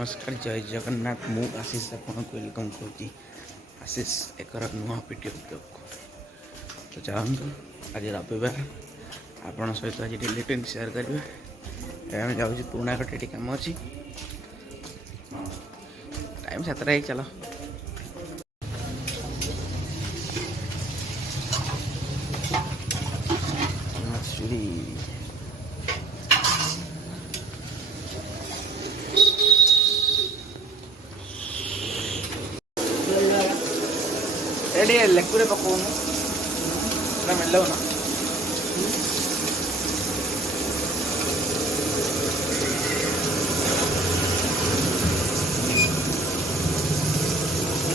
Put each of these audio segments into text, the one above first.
नमस्कार जय जगन्नाथ मु आशीष आपको वेलकम करुँगी आशीष एक नुआ वीडियो ब्लॉग तो चाहूँ आज रविवार आपण सहित आज डेली ट्रेन सेयार करेंगे आम जाऊँ पुराणा कटे कम अच्छी टाइम 7 चलो रेडी लेकुरे पकाउनु ना मिलौ ना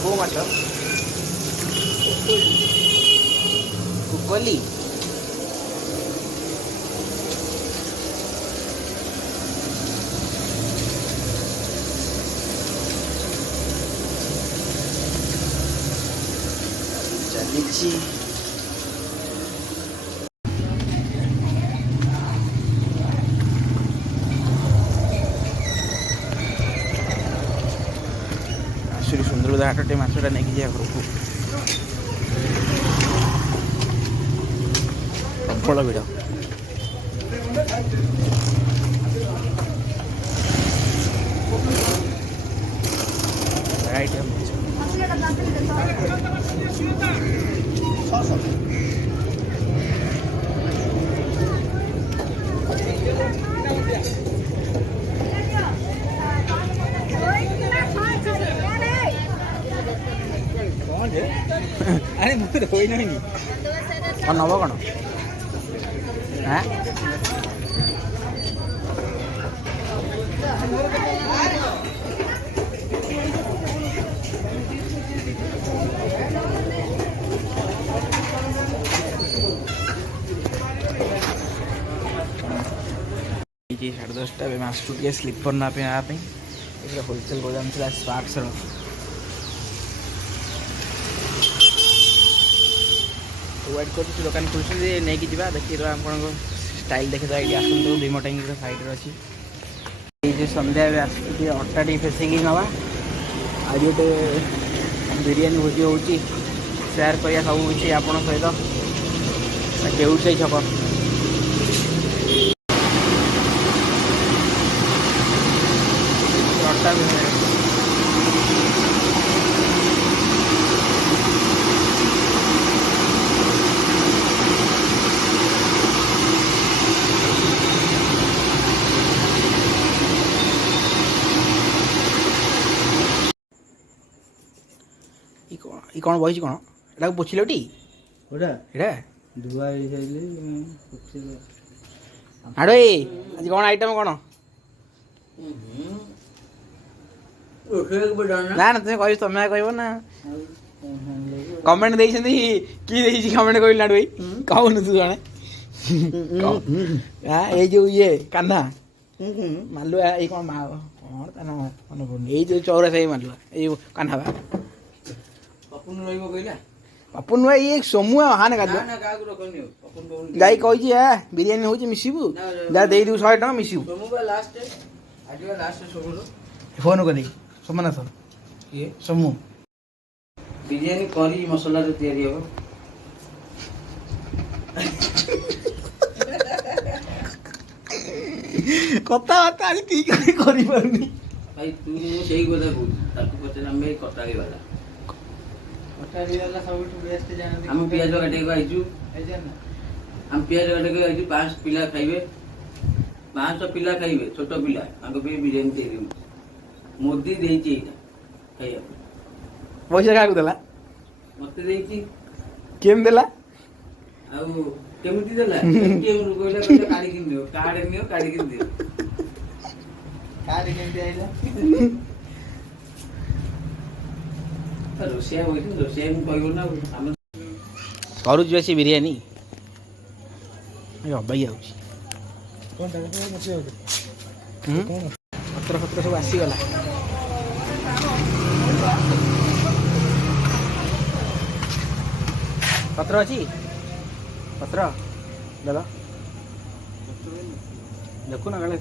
को माछ कुकली चलिए आसुरी सुंदर हाटे मछटा नहीं जा घर को प्रबल भिड़ अरे मुझे तो कोई नहीं और नव कौन हाँ ये 10:30 आसू टे स्लीपर ना होलसेल गोदाम थी स्पार्क्स वेट कर दुकान खुल नहीं कि देखिए आप स्टाइल देखिए ये आसतु भीम टाइम सैड्रे अच्छी ये सन्ध्या आसुँच अटा टी फेसिकी नवा आज गोटे बिरियानी भोजी हो सेयार करिया सब किसी आप सहित केउसाई छक अटा कौन बही कौन एटा पोछिल टी धुआ आड़े आज कौन आइटम कौन ना ना तुम कह तुम्हें कह ना कमेंट कि कमेंट कह लाडू भाई कहून तू जड़े ये जो ये कान्हा मालुआ ये कौन कौन ता ना मन पड़े ये जो चौरा से मालुआ ये कान्हा बा पपुन भाई ये सोमु हाने का गाई कही बिरियानी हो मिसबू जा दे दू 100 टका मिसबू फोन कर सोमनाथ ये सोमु बिरियानी करी मसला रे तैयारी हो कथा बात आज की करी परनी भाई तू सही কথা बोल ताकू पते हम कटाई वाला हम पियाज काटे आईचु हम पियाज काटे आईचु 5 पिला खाइबे 500 पिला खाइबे छोट पिला हमको भी बिरियानी दे दियो मोदी देची खाइया पैसा काकू देला मते देची केम देला आ केमती देला केम रु कहला काडी किन दियो काडी किन दियो काडी केमती आइला करुची बिरियानी अबाई पत्र पत्र सब आसीगला पत्र अच्छी पत्र देख देखुना काले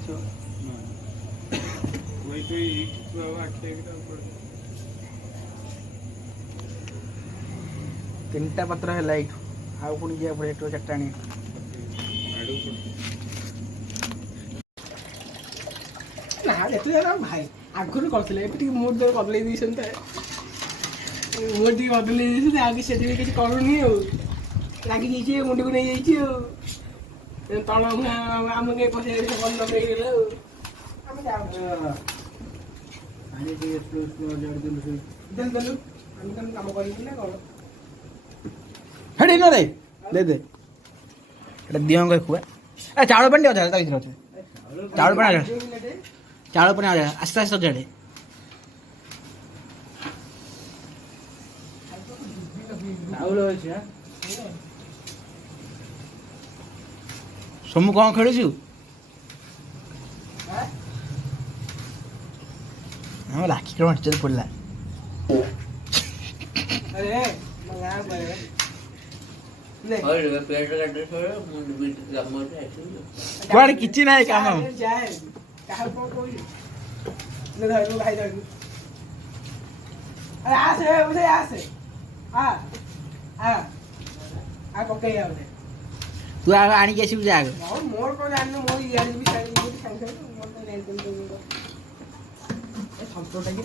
ତିନିଟା ପତ୍ର ହେଲା ଏଇଠୁ ଆଉ ପୁଣି ଯିବାକୁ ପଡ଼ିବ ଏଠୁ ଚାରିଟା ଆଣି ନା ଏତେ ଭାଇ ଆଗରୁ କରିଥିଲେ ଏବେ ଟିକେ ମୁଡ୍ ତ ବଦଲେଇ ଦେଇଛନ୍ତି ମୁଡ୍ ଟିକେ ବଦଲେଇ ଦେଇଛନ୍ତି ଆଗେ ସେଥିପାଇଁ କିଛି କରୁନି ଆଉ ଲାଗି ଯାଇଛି ମୁଣ୍ଡକୁ ନେଇଯାଇଛି ଆଉ ତଳ ଆମ କେହି ପଶେଇ ବନ୍ଦ ହେଇଗଲା ଆଉ ଆମେ ଯାଉଛୁ ଦେଲୁ ଆମେ ତମେ କାମ କରିବୁ ନା କ'ଣ ହେଡ଼ି ନ ରେ ଦେ ଦେ ଏଟା ଦିଅଙ୍କ ଖୁଆ ଏ ଚାଉଳ ପାଣି ଅଧା ତା ଭିତରେ ଅଛି ଚାଉଳ ପାଣି ଅଧା ଚାଉଳ ପାଣି ଅଧା ଆସ୍ତେ ଆସ୍ତେ ଅଜାଡ଼େ ଚାଉଳ ଅଛି ସୋମୁ କ'ଣ ଖେଳୁଛୁ ଆମ ରାକ୍ଷୀ କ'ଣ ଟିଚର ପଡ଼ିଲା अरे मंगा पर କୁଆଡ଼େ କିଛି ନାହିଁ କାମ जाए कहां को कोई ले धर लो भाई धर अरे आ से उसे आ से आ आ आ पके आ उसे ତୁ ଆଗ ଆଣିକି ଆସିବୁ ଯା ଆଗ मोर को जानने मोर यार भी साइड में संग मोर तो नहीं तुम ए संतोष है कि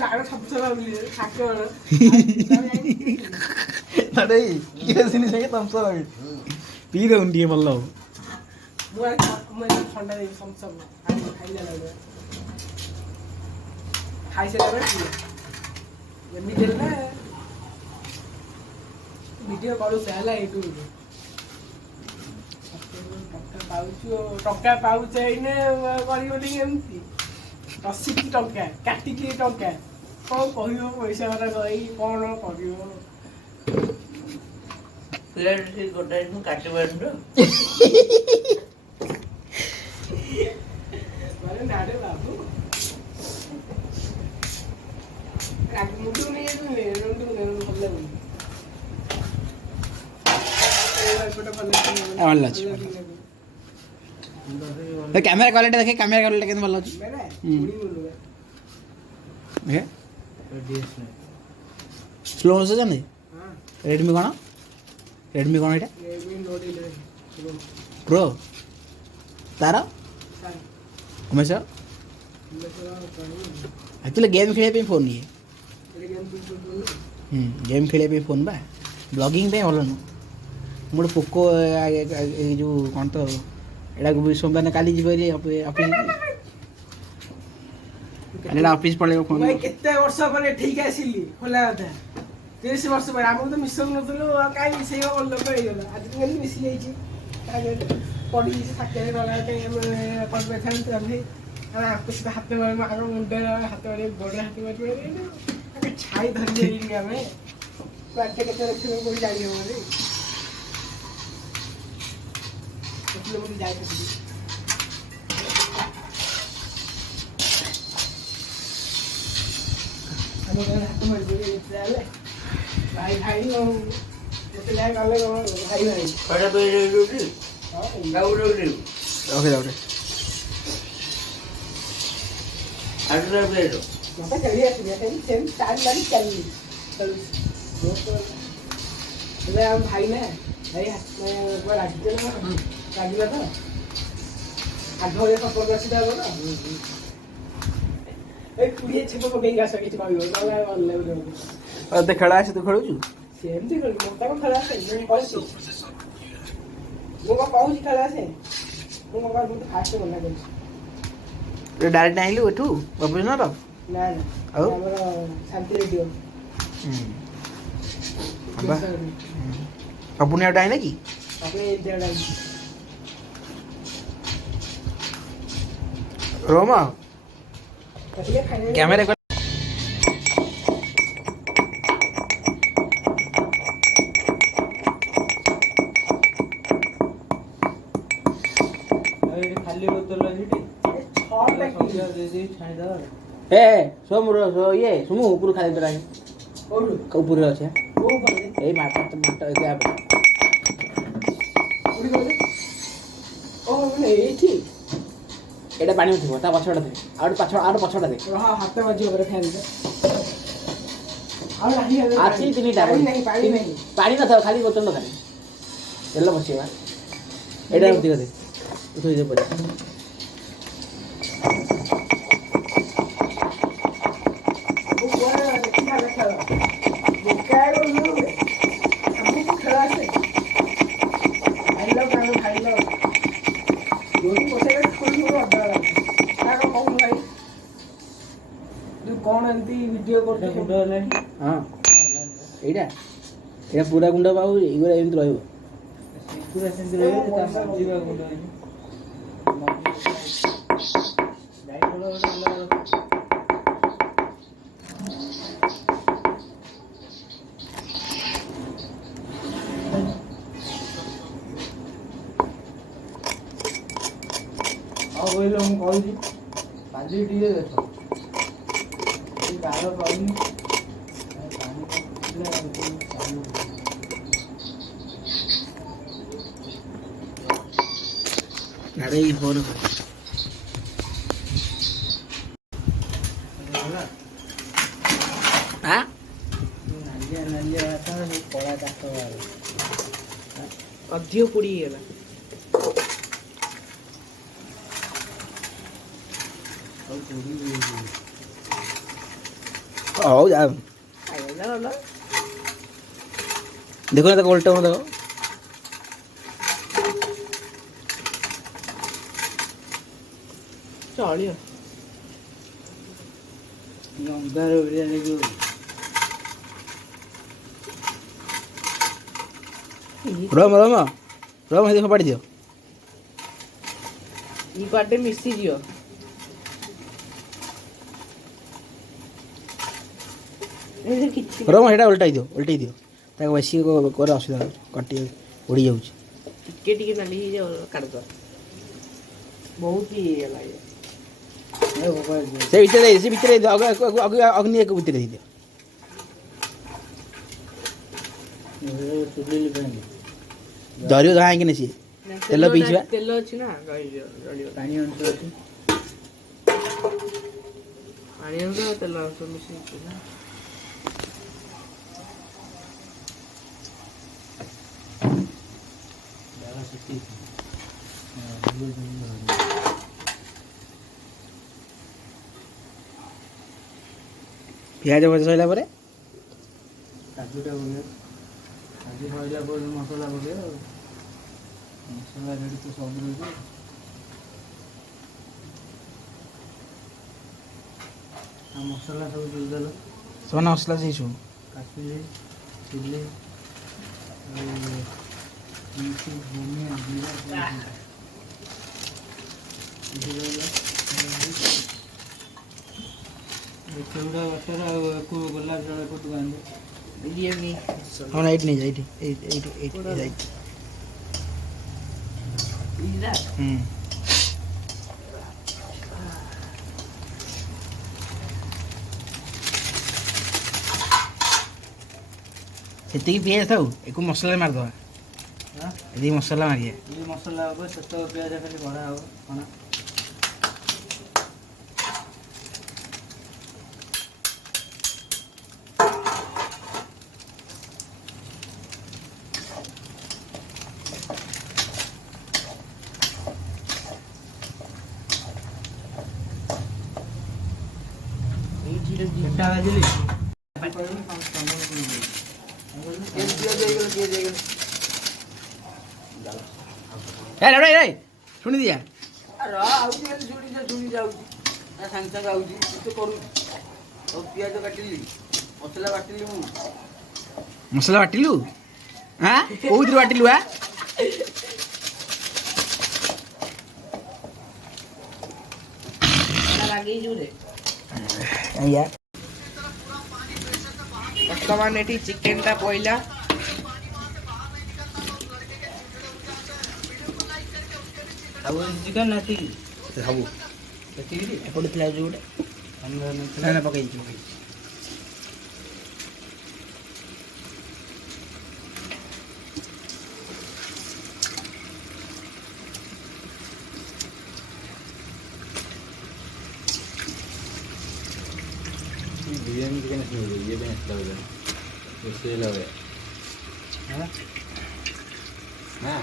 କାଗ ଛପ ଛପ ବୋଲି ଖାକ ଆରେ କିଏ ସିନି ସାଙ୍ଗେ ତମସ ରହି ପିଇ ଦେଉନି ଟିକେ ଭଲ ହବ ମୁଁ ଥଣ୍ଡା ଦେବି ସମସମ ଖାଇଲା ଲାଗେ ଖାଇସାରିଲା ପରେ ପିଏ ଏମିତି ହେଲେ ଭିଡ଼ିଓ କରୁଛ ହେଲା ୟୁଟ୍ୟୁବରେ ଟଙ୍କା ପାଉଛ ଏଇନେ କରିବ ଟିକେ ଏମିତି 80 ଟଙ୍କା କାଟିକି ଟଙ୍କା କ'ଣ କହିବ ପଇସା କଥା କହି କ'ଣ କରିବ ଗୋଟାଏ କାଟିବାରୁ ନାରେ ବାବୁ ମୁଣ୍ଡୁ ନେଇ ଭଲ କ୍ୟାମେରା କ୍ୱାଲିଟି ଦେଖେ କ୍ୟାମେରା କ୍ୱାଲିଟି କେମିତି ଭଲ ଅଛି ସ୍ଲୋ ଅଛି ଜାଣି ରେଡ଼ମି କ'ଣ ରେଡ଼ମି କ'ଣ ଏଇଟା ପ୍ରୋ ତାର ଉମେଶ ଆକ୍ଚୁଆଲି ଗେମ୍ ଖେଳିବା ପାଇଁ ଫୋନ୍ ଇଏ ଗେମ୍ ଖେଳିବା ପାଇଁ ଫୋନ୍ ବା ବ୍ଲଗିଂ ପାଇଁ ଭଲ ନୁହଁ ମୁଁ ଗୋଟେ ପୋକୋ ଏଇ ଯେଉଁ କ'ଣ ତ ଏଇଟାକୁ ବି ସୋମବାର କାଲି ଯିବ ଅଫିସ୍ କାଲି ଅଫିସ୍ ପଳେଇବ ଫୋନ୍ କେତେ ବର୍ଷ ପରେ ଠିକ ଆସିଲି ଖୋଲା କଥା 30 ବର୍ଷ ପରେ ଆମକୁ ତ ମିଶଉ ନଥିଲୁ ଆଉ କାହିଁ ମିଶେଇବା ଭଲ ଲୋକ ହେଇଗଲା ଆଜି କେମିତି ମିଶି ଯାଇଛି ପଡ଼ିଯାଇଛି ସାଥିରେ ଗଲା କରିପାରିଥାନ୍ତି ଆମେ ଆକୁଶ ହାତ ମାର ମୁଣ୍ଡରେ ହାତ ମାରି ଗୋଡ଼ରେ ହାତ ମାରି ଛାଇ ଧରି ଯାଇନି ଆମେ କେତେ ରଖିବ କୋଉଠି ଜାଣି ହବନି ଯାଇଥିଲି ହାତ ମାରି ହେଲେ ଭାଇ ଭାଇ ଯେତେ ଯାଏ ଗଲେ ଭାଇ ଭାଇ ମତେ ଖେଳି ଆସିବି ସେମିତି ଟାଇମ୍ ଲାଗି ଚାଲିଲି ହେଲେ ଆମ ଭାଇ ନା ଭାଇ ରାଗିଲା ତ ଆଗ ଭଳିଆ ସମ୍ପର୍କ ଅଛି ତ ନା ଏଇ 20 ଛେପ ପକେଇକି ଆସ କିଛି କହିବ ନହେଲେ ଭଲ ଲାଗୁନି ଏତେ ଖେଳ ଆସେ ତୁ ଖେଳୁଛୁ ସେମିତି ଖେଳୁ ମୁଁ ତାକୁ ଖେଳ ଆସେ ମୁଁ କହିଛି ମୁଁ କ'ଣ କହୁଛି ଖେଳ ଆସେ ମୁଁ କ'ଣ ମୁଁ ତ ଫାଷ୍ଟ ମନା କରିଛି ଡାଇରେକ୍ଟ ଆଣିଲୁ ଏଠୁ ଭୁବନେଶ୍ୱର ନା ନା ଆଉ ଆମର ଶାନ୍ତି ରେଡ଼ିଓ ଅପୁନି ଆଉ ଆଣିଲେ କି આપણે ରୋମା କ୍ୟାମେରା ଖାଲି ବୋତଲ ଅଛି ଏ ସୋମୁ ଇଏ ସୁମୁ ଉପରୁ ଖାଲି ତୋରା ଉପରରେ ଅଛି ଏଇ ମାଟ ଏଇଠି ଏଇଟା ଏଇଟା ପାଣି ଉଠିବ ତା ପଛଟା ଦେ ଆଉ ପଛଟା ଦେ ହାତ ବାଜି ଉପରେ ଫ୍ୟାନ୍ ଆଉ ନାହିଁ ଅଛି ତିନିଟା ପାଣି ନାହିଁ ପାଣି ନଥାଉ ଖାଲି ବୋତଲ ଖାଲି ତେଲ ବସିବା ଏଇଟା ଉଠି ଦେ ଉଠେଇ ଦେ ପରେ କଣ ଏମିତି ଭିଡିଓ କରୁଛ ଗୁଣ୍ଡ ହେଲାଣି ହଁ ଏଇଟା ଏଇଟା ପୁରା ଗୁଣ୍ଡ ପାଉ ଏଇଗୁଡ଼ା ଏମିତି ରହିବ ପୁରା ସେମିତି ରହିବ ତା ମଞ୍ଜିବା ଗୁଣ୍ଡ ହେଇନି ଆଉ କହିଲେ ମୁଁ କହୁଛି କାଲି ଟିକେ ଦେଖ ଗାଳ ପାଉନି ଆରେ ଏଇ ଫୋନ ନାଲିଆ କଳା କାଠ ଅଧିକ ପୋଡ଼ି ହେଇଗଲା ହଉ ଯା देखो ना तो उल्टा हो देखो चलियो अंगार बिरयानी को रम देखो पड़ दियो ई पाटे मिसी जियो रम हेटा उल्टाई दियो ताको बसी को करे असुविधा कटी उड़ी जाउची टिके नाली जाओ काट दो बहुत ही गेला ये से भीतर अग्नि एक भीतर दे दियो दरियो धाई कि नसी तेल पीछा तेल अछि ना गलियो पानी अंश अछि पानी अंश तेल अंश मिसी ना पियाज भजा सइला परे काजूटा पके काजू सइला परे मसला पके मसला रेडी तो सब रही आ मसला सब दे देलो सोना मसला से छु काजू चिल्ली मिर्ची धनिया जीरा चौड़ा बटर को गोलाप जल को दुकान ये भी हम एट नहीं जाइटी एट जाइटी इला सेती पियाज थाउ एको मसला मार दवा हां यदि मसला मारिए ये मसला हो सेतो पियाज खाली भरा हो कोना शुणी दिया छुड़ी जाऊँ सागे सागे आऊँगी तो करूँ पिज काटिली मसला बाटिली मसला बाटिलु हाँ कौन बाटिलु हाँ वर्तमान एटी चिकेन टा पइला अब चिकन नाती सब एपटे थिला जो गोटे ना पकई चिकन इसमें ये भी अच्छा लग रहा है इससे लग रहा है ना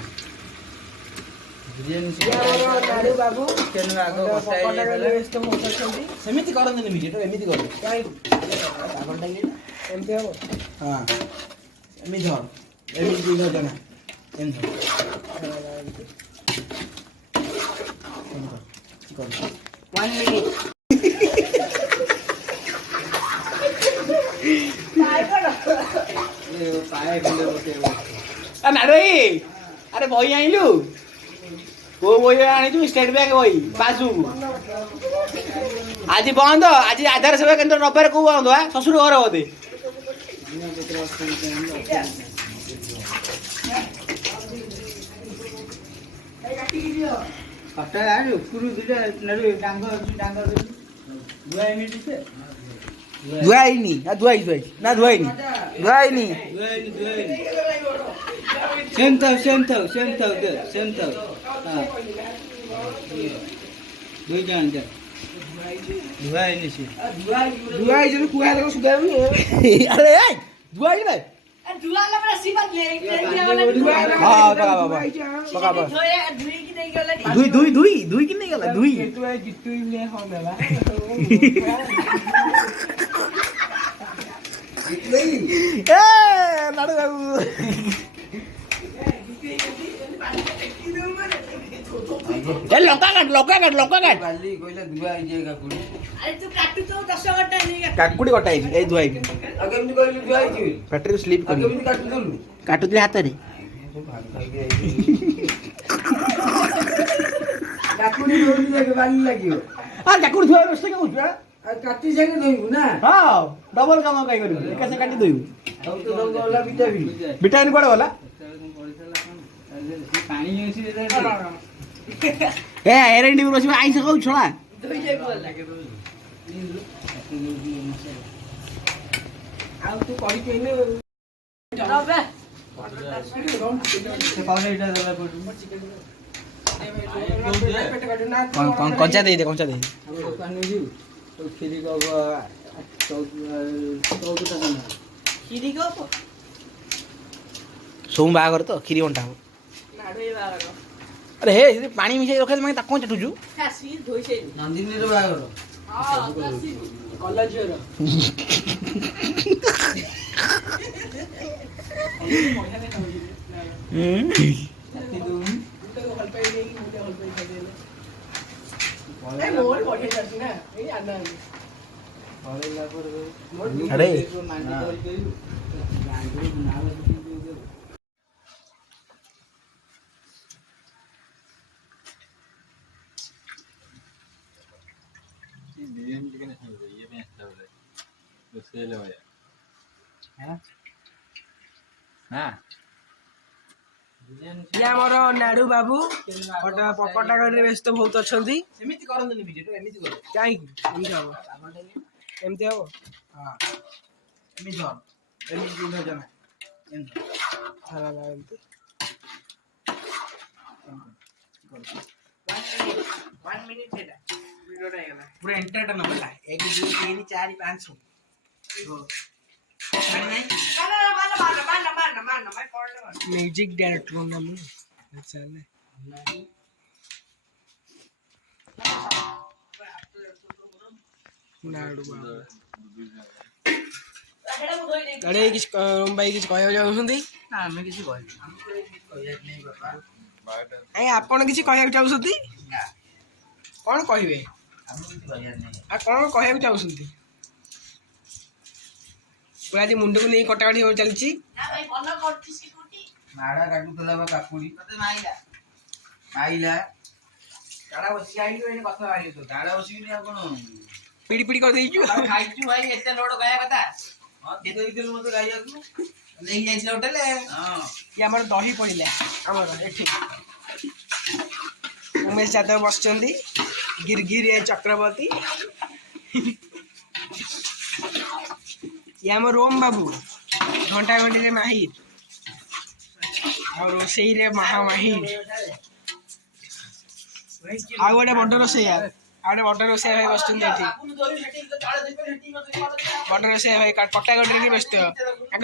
ବିରିୟାନୀ ନାଡୁ ବାବୁ ଚିକେନ୍ ଆଗ ବସା ପକୋଡା ହେଇଯାଇଥିଲା ବ୍ୟସ୍ତ ବହୁତ ଅଛନ୍ତି। ସେମିତି କରନ୍ତିନି ମିଜେଟ ଏମିତି କର କାହିଁକି ପାଗଳଟା କି ଏମିତି ହବ? ହଁ ଏମିତି ଧର ଏମିତି ଦୁଇ ଧର ନା ଏମିତି ଧର କର 1 minute ପାଏ ଖଣ୍ଡେ ବସେଇବ ନାଡୁ ଭାଇ ଆରେ ବହି ଆଣିଲୁ କୋଉ ବହି ଆଣିଛୁ ଷ୍ଟେଟ ବ୍ୟାଙ୍କ ବହି ପାସବୁକ୍ ଆଜି ବନ୍ଦ ଆଜି ଆଧାର ସେବା କେନ୍ଦ୍ର ରବିବାର କୋଉ ବନ୍ଦ ଶ୍ୱଶୁର ଘର ବୋଧେ ଧୁଆ ହେଇନି ନା ଧୁଆ ହେଇଛି ନା ଧୁଆ ହେଇନି ଧୁଆ ହେଇନି ସେମ୍ ଥାଉ ଦୁଇ ଜଣ ଯା ଧୁଆ ହେଇନି ସେ ଧୁଆ ହେଇଯିବ କୁହା ଦେଖ ସୁଧାରୁନି ଆରେ ଧୁଆ ହେଇନି ଭାଇ ଧୁଆ ହେଲା ପରେ ଆସିବା ଧୁଇ କି ନେଇଗଲା ଧୁଇ ନାଡୁ ବାବୁ ଲଙ୍କା କାଟ କାଲି କହିଲା ଧୁଆ ହେଇଯାଏ କାକୁଡି କାକୁଡି କଟା ହେଇଛି ଏଇ ଧୁଆ ହେଇଛି ଆଉ କେମିତି କହିଲୁ ଧୁଆ ହେଇଛି ପାଟିରେ ସ୍ଲିପ୍ ଆଉ କରି କେମିତି କାଟିଦେଲୁ କାଟୁଥିଲି ହାତରେ କାକୁଡି ଧୋଇକି ବାଲି ଲାଗିବ କାକୁଡି ଧୁଆ ରୋଷେଇ କହୁଛୁ ଆଉ କାଟି ସାଙ୍ଗେ ଧୋଇବୁ ନା ହଁ ଡବଲ କାମ କାଇଁ କରିବୁ ଏକା ସାଙ୍ଗେ କାଟି ଦଇବୁ ସବୁ ତ ସବୁ ଗଲା ଭିଟାମିନ ଭିଟାମିନ କୁଆଡେ ଗଲା ପାଣି ଏ ଏରେଣ୍ଡି ବସିବ ଆଇଁଷ ଖାଉଛୁ ଛଳା ଆଉ ତୁ କହିପାରିନି କଞ୍ଚା ଦେଇଦେ କଞ୍ଚା ଦେଇଦେ କ୍ଷୀରି କପ 14 ଟଙ୍କା ସବୁ ବାହାଘର ତ କ୍ଷୀରି ବଣ୍ଟା ହବ ଆରେ ହେ ଯଦି ପାଣି ମିଶାଇ ରଖେ ମାନେ ତାକୁ କଣ ଚାଟୁଛୁ ନନ୍ଦିନୀର ବାହାଘର କଲା ଝିଅର ଆରେ बिरयानी चिकन इसमें ये भी अच्छा लग रहा है इससे लग रहा है ना ଇଏ ଆମର ନାଡୁ ବାବୁ ପକୋଡା କରିରେ ବ୍ୟସ୍ତ ବହୁତ ଅଛନ୍ତି। ସେମିତି କରନ୍ତିନି ବିଜେଟ ଏମିତି କର କାହିଁକି ଏମିତି ହବ ଏମିତି ହବ ହଁ ଏମିତି ଧର ଏମିତି ଦୁଇ ଧର ନା ଏମିତି ଏମିତି 1 minute ସେଟା ଭିଡିଓଟା ହେଇଗଲା ପୁରା ଏଣ୍ଟରଟା ନବଲା 1 2 3 4 5 6 म्यूजिक डायरेक्टर नाम चले नाडू बाबू अरे किस भाई किस कहया जाउछंती ନା ଆମେ କିଛି କହିବୁ କହିବାକୁ ନାହିଁ ବାପା ए आपण किसी कहया जाउछंती ନା कोन कहिबे ଆମେ କିଛି କହିବାକୁ ନାହିଁ आ कोन कहया जाउछंती पूरा जी मुंडू को नहीं कटाकटी हो चलची ना भाई बल्ला करथिस की कोटी ମାଡା କାଟୁଥିଲା ବା କାକୁଡି ତତେ ମାଇଲା ଆଇଲା କାଡା ବସି ଆଇଲୁ ଏନେ କଥା ମାରିବୁ ତୁ ଦାଡା ବସିକିନି ଆଉ କଣ पीड़ी पीड़ी कर देइछु ଖାଇଛୁ ଭାଇ ଏତେ ଲୋଡ ଖାଇବା କଥା ହଁ ତୁ ଦେଇଥିଲୁ ମତେ ଖାଇବାକୁ ନେଇକି ଯାଇଥିଲା ହୋଟେଲ ହଁ ये हमर दही पड़िला हमर एठी उमेश यादव बसचंदी गिरगिर ए चक्रवर्ती ये हमर रोम बाबू घंटा घंटी रे माहिर और रोसई रे महा माहिर आ गोटे बड़ रोसैया आउटे बड़ रोषे भाई बस बड़ रोषे भाई कटा कटे व्यस्त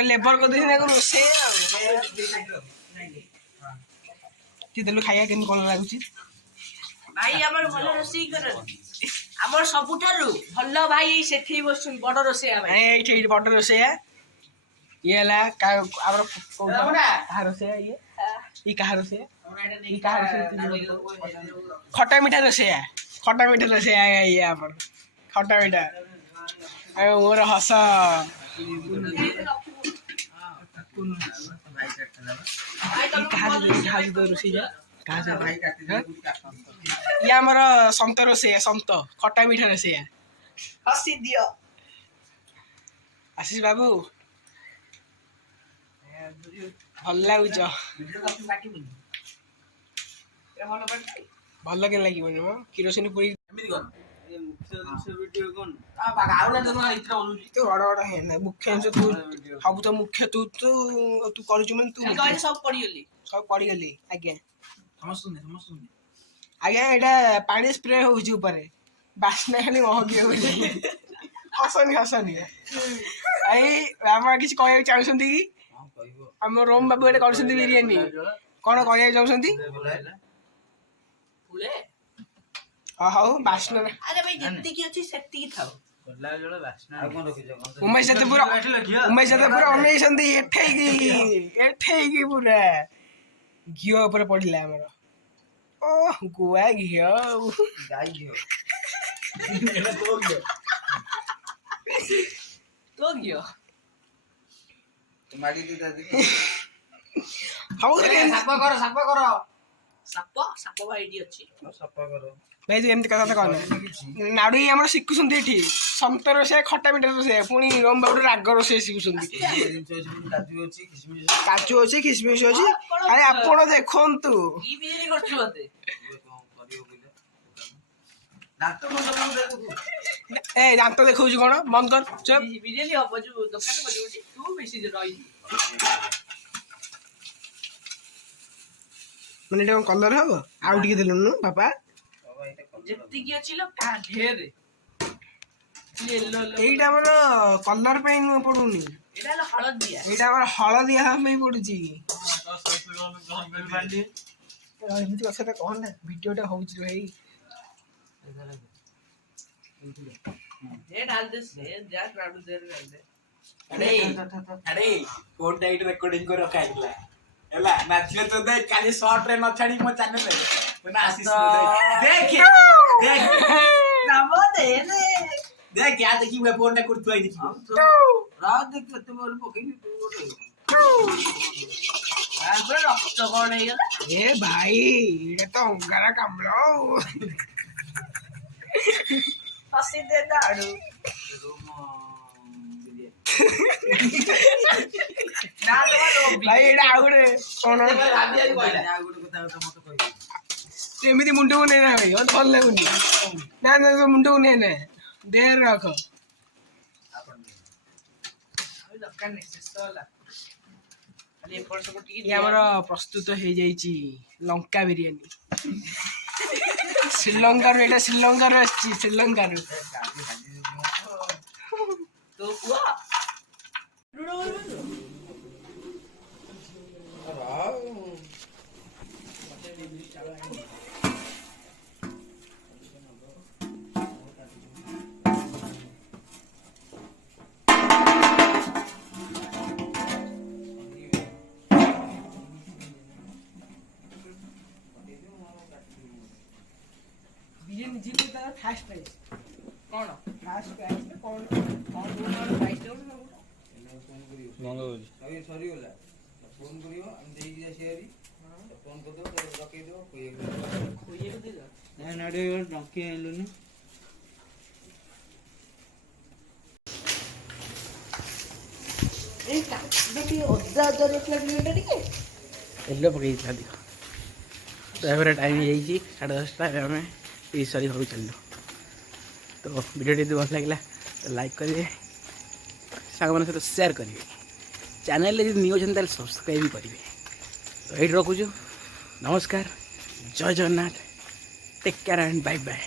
लेबर कर रोषे देलु खाइया के कौन लगुच भाई हमर भलो रोषे कर सबुठारु भलो भाई सेठी बसुन बड़ रोषे भाई बड़ रोषे ये खटा मीठा रोषे खटा ये आप खटा मीठा मोर हस ये आमर संत रोषे संत खटा मीठा रोषे हसी दियो आशीष बाबू भल लगुच भल के लगे किरोसिन पूरी मुख्य तू सब तो मुख्य तू तू तू कर सब पड़ीगली आज्ञा आज्ञा यहाँ पानी स्प्रे हो बास्ना खाली महकी हसनी हसनी किसी कह चाहते कि आम रोम बाबू ये कर बिरियानी कौन कह चाहते हाँ बास्ना अरे भाई जितनी की अच्छी सेफ्टी की था उमेश पूरा अनेक पूरा घी ऊपर पड़ा आमर ओ गुआ घी तो गयो साप भाई अच्छी भाई तू एमती कथा कहना नाड़ू आम शिखुंट ये संत रोषे खटा मीठा रोषे पुणी रोम बाबू राग रोषे शिखुंट काजू अच्छे किसमिश अच्छी अरे आपण देखु ए दांत देखा कौन बंद कर बिरियानी हम जो दुकान बजे तू बेसी रही मैंने कलर हम आउ टे देलुन पापा जितनी की अच्छी लोग का ढेर येलो एटा हमर कलर पे नु पडुनी एटा हळदिया एटा हमर हळदिया हम पडुची एमती कथा कहन ना वीडियोटा होउची भाई ये डाल दे से जा क्राउड दे डाल दे अरे फोन टाइट रिकॉर्डिंग को रखा है एला नाचले तो देख काली शॉर्ट रे न छाड़ी मो चैनल पे पुना आशीष देख देख नमो दे ले देख क्या देखी वे फोन ने कुर्तु आई देखी रात देख तुम और पकई आगो रक्त कोण है ए भाई ये तो गरा कमलो हसी दे दाड़ू ना भाई एटा आउडे कोन एमती मुंडे को नहीं ना भाई और भल लगुनी ना ना तो मुंडे को नहीं ना देर रख दरकार नहीं से सोला खाली एपड़ सब टिके ये हमर प्रस्तुत हो जाईची लंका बिरयानी श्रीलंका रो एटा श्रीलंका रो आछि श्रीलंका रो तो हुआ बिरयानी जी को तार फास्ट प्राइस कौन फास्ट प्राइस में कौन कौन प्राइस दे अभी सॉरी होला फोन करियो हम देई दिया शेयरी फोन कर दो रखे दो खोइए को दे दो ना नाडे डंकी आइलो ने ए का बेटी ओदा ओदा रखला वीडियो टिके एल्लो पकई था देखो तो टाइम हो जाइए 10:30 आम ये सरी घर चलो तो वीडियो भल लगे तो लाइक करेंगे सांग मान सहित शेयर करेंगे चैनल जो न्यू अच्छे सब्सक्राइब भी करेंगे तो ये रखुचु नमस्कार जय Jagannath take care and bye bye.